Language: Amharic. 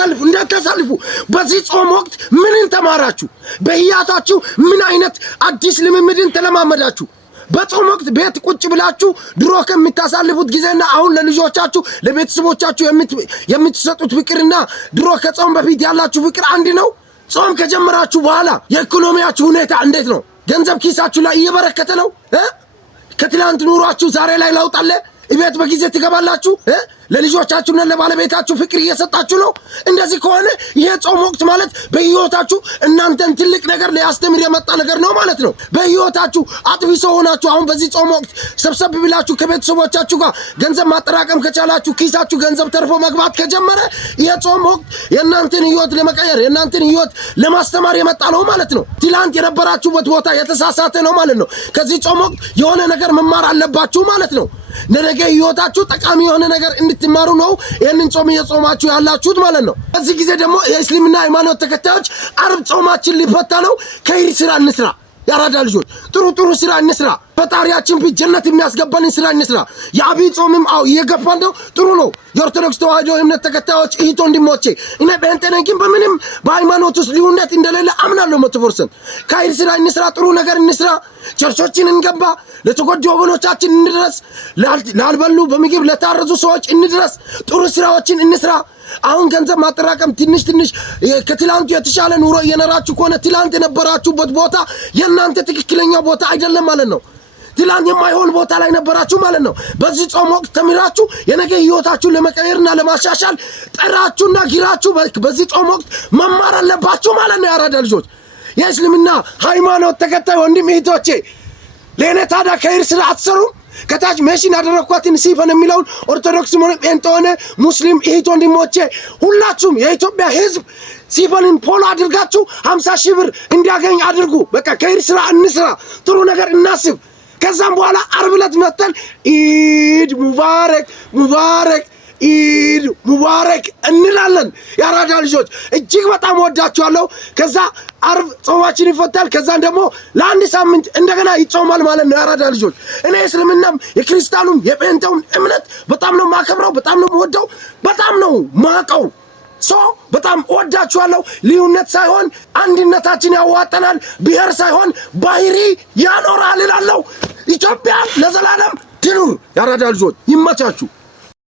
እንዳታሳልፉ በዚህ ጾም ወቅት ምንን ተማራችሁ በህይወታችሁ ምን አይነት አዲስ ልምምድን ተለማመዳችሁ በጾም ወቅት ቤት ቁጭ ብላችሁ ድሮ ከምታሳልፉት ጊዜና አሁን ለልጆቻችሁ ለቤተሰቦቻችሁ የምትሰጡት ፍቅርና ድሮ ከጾም በፊት ያላችሁ ፍቅር አንድ ነው ጾም ከጀመራችሁ በኋላ የኢኮኖሚያችሁ ሁኔታ እንዴት ነው ገንዘብ ኪሳችሁ ላይ እየበረከተ ነው ከትላንት ኑሯችሁ ዛሬ ላይ ለውጥ አለ እቤት በጊዜ ትገባላችሁ ለልጆቻችሁና ለባለቤታችሁ ፍቅር እየሰጣችሁ ነው እንደዚህ ከሆነ ይሄ ጾም ወቅት ማለት በህይወታችሁ እናንተን ትልቅ ነገር ሊያስተምር የመጣ ነገር ነው ማለት ነው በህይወታችሁ አጥፊ ሰው ሆናችሁ አሁን በዚህ ጾም ወቅት ሰብሰብ ብላችሁ ከቤተሰቦቻችሁ ጋር ገንዘብ ማጠራቀም ከቻላችሁ ኪሳችሁ ገንዘብ ተርፎ መግባት ከጀመረ ይሄ ጾም ወቅት የእናንተን ህይወት ለመቀየር የእናንተን ህይወት ለማስተማር የመጣ ነው ማለት ነው ትላንት የነበራችሁበት ቦታ የተሳሳተ ነው ማለት ነው ከዚህ ጾም ወቅት የሆነ ነገር መማር አለባችሁ ማለት ነው ነገ ህይወታችሁ ጠቃሚ የሆነ ነገር እንድትማሩ ነው ይሄንን ጾም እየጾማችሁ ያላችሁት ማለት ነው በዚህ ጊዜ ደግሞ የእስልምና ሃይማኖት ተከታዮች አርብ ጾማችን ሊፈታ ነው ከይር ስራ እንስራ ያራዳ ልጆች ጥሩ ስራ እንስራ ፈጣሪያችን ፊት ጀነት የሚያስገባልን ስራ እንስራ የአብይ ጾምም እየገፋን ነው ጥሩ ነው የኦርቶዶክስ ተዋህዶ እምነት ተከታዮች እህቶ እንዲሞቼ እኔ በእንተነኪን በምንም በሃይማኖት ውስጥ ልዩነት እንደሌለ አምናለሁ 100% ከይር ስራ እንስራ ጥሩ ነገር እንስራ ቸርቾችን እንገባ ለተጎዱ ወገኖቻችን እንድረስ ላልበሉ በምግብ ለታረዙ ሰዎች እንድረስ ጥሩ ስራዎችን እንስራ አሁን ገንዘብ ማጠራቀም ትንሽ ከትላንቱ የተሻለ ኑሮ እየነራችሁ ከሆነ ትላንት የነበራችሁበት ቦታ የእናንተ ትክክለኛ ቦታ አይደለም ማለት ነው ትላንት የማይሆን ቦታ ላይ ነበራችሁ ማለት ነው በዚህ ጾም ወቅት ተምራችሁ የነገ ህይወታችሁን ለመቀየርና ለማሻሻል ጠራችሁና ጊራችሁ በዚህ ጾም ወቅት መማር አለባችሁ ማለት ነው ያራዳ ልጆች የእስልምና ሃይማኖት ተከታይ ወንድም እህቶቼ ለኔ ታዲያ ከይር ስራ አትሰሩም ከታች ሜሽን አደረኳትን ሲፈን የሚለው ኦርቶዶክስ ጴንጤ ሙስሊም እህት ወንድሞቼ ሁላችሁም የኢትዮጵያ ህዝብ ሲፈንን ፖሎ አድርጋችሁ 50,000 ብር እንዲያገኝ አድርጉ በቃ ከይር ስራ እንስራ ጥሩ ነገር እናስብ ከዛም በኋላ አርብ ዕለት መተን ኢድ ሙባረክ ኢድ ሙባረክ እንላለን ያራዳ ልጆች እጅግ በጣም ወዳችኋለሁ ከዛ አርብ ጾማችን ይፈታል ከዛን ደግሞ ለአንድ ሳምንት እንደገና ይጾማል ማለት ነው ያራዳ ልጆች እኔ እስልምናም የክርስቲያኑም የጴንጤውም እምነት በጣም ነው ማከብረው በጣም ነው ወደው በጣም ነው ማቀው በጣም ወዳችኋለሁ ልዩነት ሳይሆን አንድነታችን ያዋጣናል ብሔር ሳይሆን ባህሪ ያኖራል እላለሁ ኢትዮጵያ ለዘላለም ትኑር ያራዳ ልጆች ይመቻችሁ